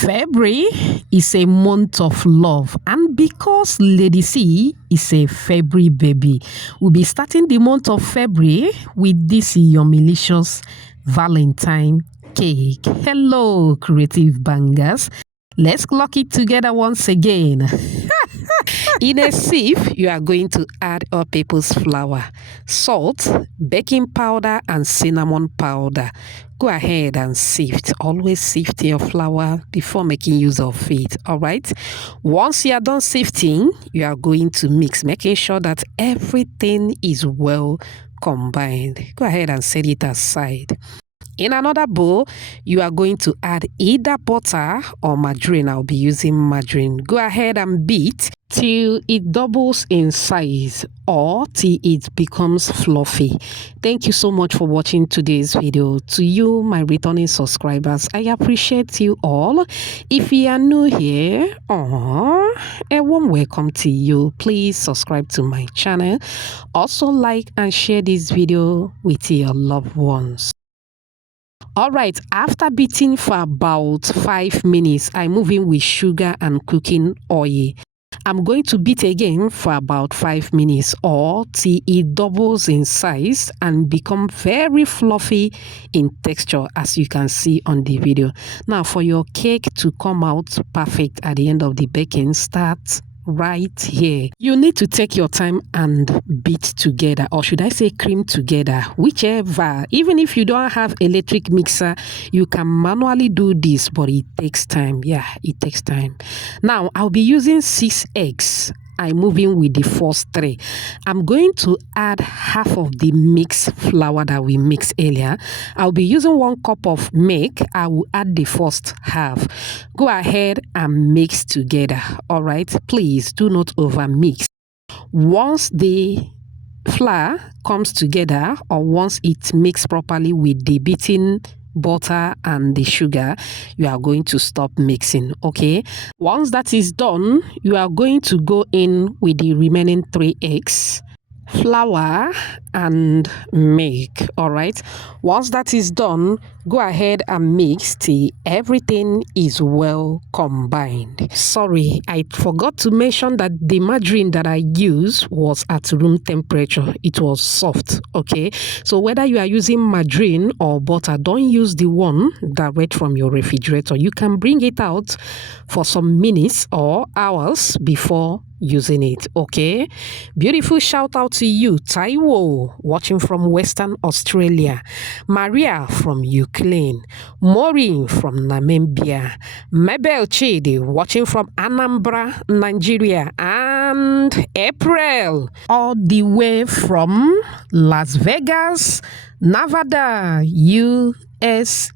February is a month of love, and because Lady C is a February baby, we'll be starting the month of February with this yumilicious Valentine cake. Hello, creative bangers. Let's clock it together once again. In a sieve, you are going to add all-purpose flour, salt, baking powder, and cinnamon powder. Go ahead and sift. Always sift your flour before making use of it, all right? Once you are done sifting, you are going to mix, making sure that everything is well combined. Go ahead and set it aside. In another bowl, you are going to add either butter or margarine. I'll be using margarine. Go ahead and beat till it doubles in size or till it becomes fluffy. Thank you so much for watching today's video. To you, my returning subscribers, I appreciate you all. If you are new here, a warm welcome to you. Please subscribe to my channel. Also like and share this video with your loved ones. All right, after beating for about 5 minutes, I move in with sugar and cooking oil. I'm going to beat again for about 5 minutes or till it doubles in size and become very fluffy in texture, as you can see on the video. Now, for your cake to come out perfect at the end of the baking, start right here. You need to take your time and beat together, or should I say cream together, whichever. Even if you don't have electric mixer, you can manually do this, but it takes time. Yeah, it takes time. Now I'll be using 6 eggs. I'm moving with the first 3. I'm going to add half of the mixed flour that we mixed earlier. I'll be using 1 cup of milk. I will add the first half. Go ahead and mix together. All right, please do not over mix. Once the flour comes together, or once it mixed properly with the beaten butter and the sugar, you are going to stop mixing. Okay, once that is done, you are going to go in with the remaining 3 eggs, flour and milk. All right, once that is done, go ahead and mix till everything is well combined. Sorry, I forgot to mention that the margarine that I used was at room temperature. It was soft. Okay, so whether you are using margarine or butter, don't use the one direct from your refrigerator. You can bring it out for some minutes or hours before using it. Okay, beautiful shout out to you, Taiwo, watching from Western Australia, Maria from Ukraine, Maureen from Namibia, Mabel Chidi watching from Anambra, Nigeria, and April all the way from Las Vegas, Nevada, USA.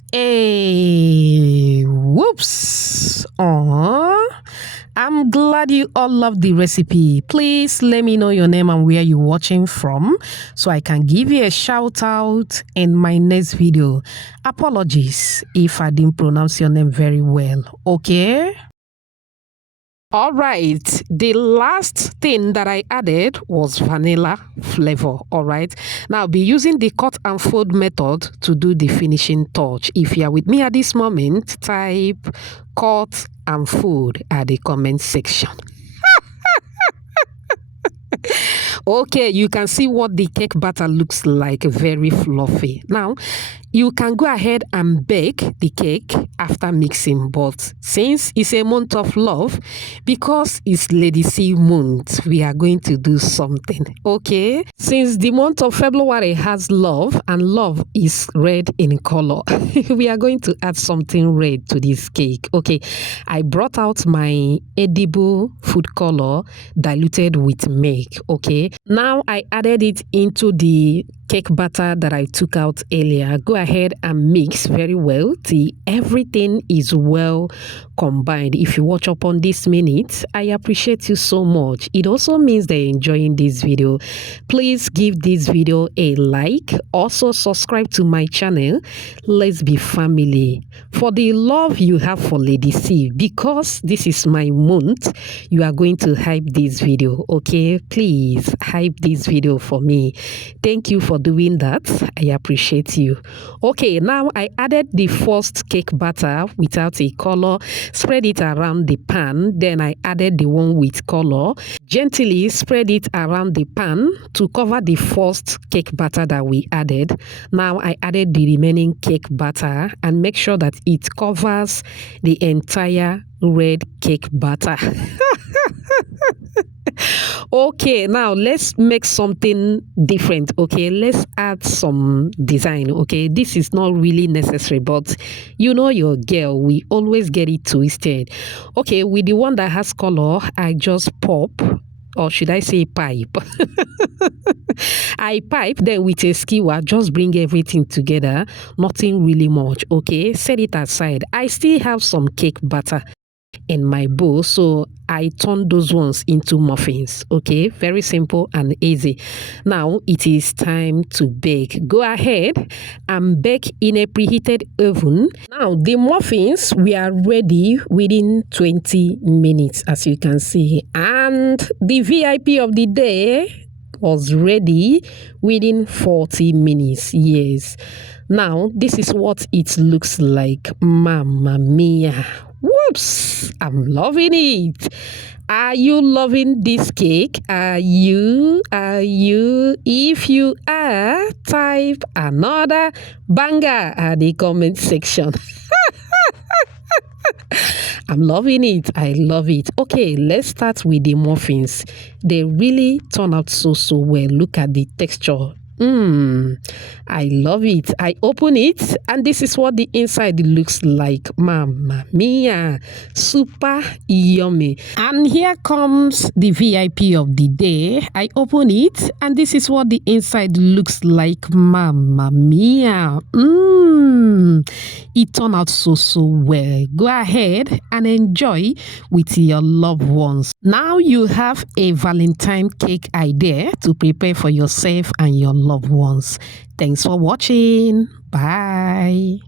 Whoops. I'm glad you all love the recipe. Please let me know your name and where you're watching from so I can give you a shout out in my next video. Apologies if I didn't pronounce your name very well, okay? All right, the last thing that I added was vanilla flavor. All right, now I'll be using the cut and fold method to do the finishing touch. If you are with me at this moment, type cut and fold at the comment section. Okay, you can see what the cake batter looks like, very fluffy. Now, you can go ahead and bake the cake after mixing, but since it's a month of love, because it's Lady C month, we are going to do something, okay? Since the month of February has love, and love is red in color, we are going to add something red to this cake. Okay, I brought out my edible food color diluted with milk, okay? Now I added it into the cake batter that I took out earlier. Go ahead and mix very well till everything is well combined. If you watch up on this minute, I appreciate you so much. It also means that you're enjoying this video. Please give this video a like. Also subscribe to my channel. Let's be family. For the love you have for Lady C, because this is my month, you are going to hype this video, okay? Please hype this video for me. Thank you for doing that. I appreciate you. Okay, now I added the first cake batter without a color, spread it around the pan. Then I added the one with color. Gently spread it around the pan to cover the first cake batter that we added. Now I added the remaining cake batter and make sure that it covers the entire red cake batter. Okay, now let's make something different. Okay, let's add some design. Okay, this is not really necessary, but you know your girl, we always get it twisted. Okay, with the one that has color, I just pop, or should I say pipe? I pipe, then with a skewer, just bring everything together, nothing really much. Okay, set it aside. I still have some cake batter in my bowl, so I turn those ones into muffins. Okay, very simple and easy. Now it is time to bake. Go ahead and bake in a preheated oven. Now the muffins, we are ready within 20 minutes, as you can see, and the VIP of the day was ready within 40 minutes. Yes, now this is what it looks like. Mamma mia. Whoops, I'm loving it. Are you loving this cake? Are you? If you are, type another banger at the comment section. I'm loving it. I love it. Okay, let's start with the muffins. They really turn out so well. Look at the texture. I love it. I open it and this is what the inside looks like. Mamma mia, super yummy. And here comes the VIP of the day. I open it and this is what the inside looks like. Mamma mia. It turned out so well. Go ahead and enjoy with your loved ones. Now you have a Valentine cake idea to prepare for yourself and your loved ones. Thanks for watching. Bye.